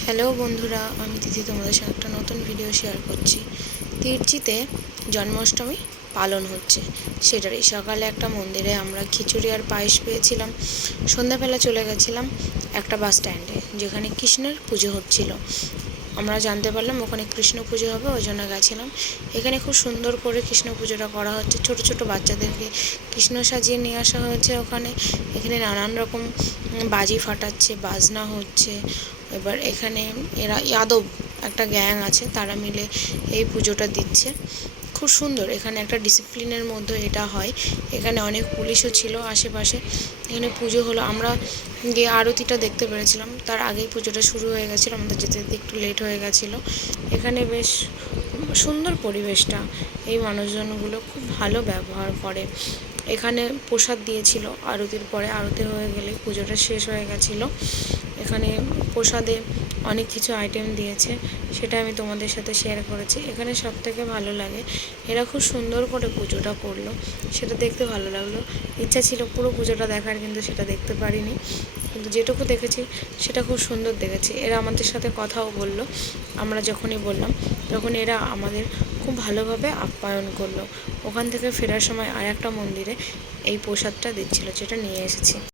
Hello বন্ধুরা, আমি তিথি তোমাদের সঙ্গে একটা নতুন ভিডিও শেয়ার করছি। তিরচিতে জন্মাষ্টমী পালন হচ্ছে, সেটারই সকালে একটা মন্দিরে আমরা খিচুড়ি আর পায়েস পেয়েছিলাম। সন্ধ্যাবেলা চলে গেছিলাম একটা বাস স্ট্যান্ডে, যেখানে কৃষ্ণের পুজো হচ্ছিল। আমরা জানতে পারলাম ওখানে কৃষ্ণ পুজো হবে, ওই জন্য গেছিলাম। এখানে খুব সুন্দর করে কৃষ্ণ পুজোটা করা হচ্ছে। ছোট ছোট বাচ্চাদেরকে কৃষ্ণ সাজিয়ে নিয়ে আসা হয়েছে ওখানে। এখানে নানান রকম বাজি ফাটাচ্ছে, বাজনা হচ্ছে। এবার এখানে এরা যাদব একটা গ্যাং আছে, তারা মিলে এই পুজোটা দিচ্ছে। খুব সুন্দর, এখানে একটা ডিসিপ্লিনের মধ্যে এটা হয়। এখানে অনেক পুলিশও ছিল আশেপাশে। এখানে পুজো হলো, আমরা গিয়ে আরতিটা দেখতে পেরেছিলাম, তার আগেই পুজোটা শুরু হয়ে গেছিলো। আমাদের যেতে যেতে একটু লেট হয়ে গেছিলো। এখানে বেশ সুন্দর পরিবেশটা, এই মানুষজনগুলো খুব ভালো ব্যবহার করে। এখানে প্রসাদ দিয়েছিল আরতির পরে, আরতি হয়ে গেলে পুজোটা শেষ হয়ে গেছিলো। এখানে প্রসাদে অনেক কিছু আইটেম দিয়েছে, সেটা আমি তোমাদের সাথে শেয়ার করেছি। এখানে সব থেকে ভালো লাগে, এরা খুব সুন্দর করে পুজোটা করলো, সেটা দেখতে ভালো লাগলো। ইচ্ছা ছিল পুরো পুজোটা দেখার, কিন্তু সেটা দেখতে পারিনি। কিন্তু যেটুকু দেখেছি সেটা খুব সুন্দর দেখেছি। এরা আমাদের সাথে কথাও বললো। আমরা যখনই বললাম তখন এরা আমাদের খুব ভালোভাবে আপ্যায়ন করলো। ওখান থেকে ফেরার সময় আর একটা মন্দিরে এই প্রসাদটা দিচ্ছিলো, যেটা নিয়ে এসেছি।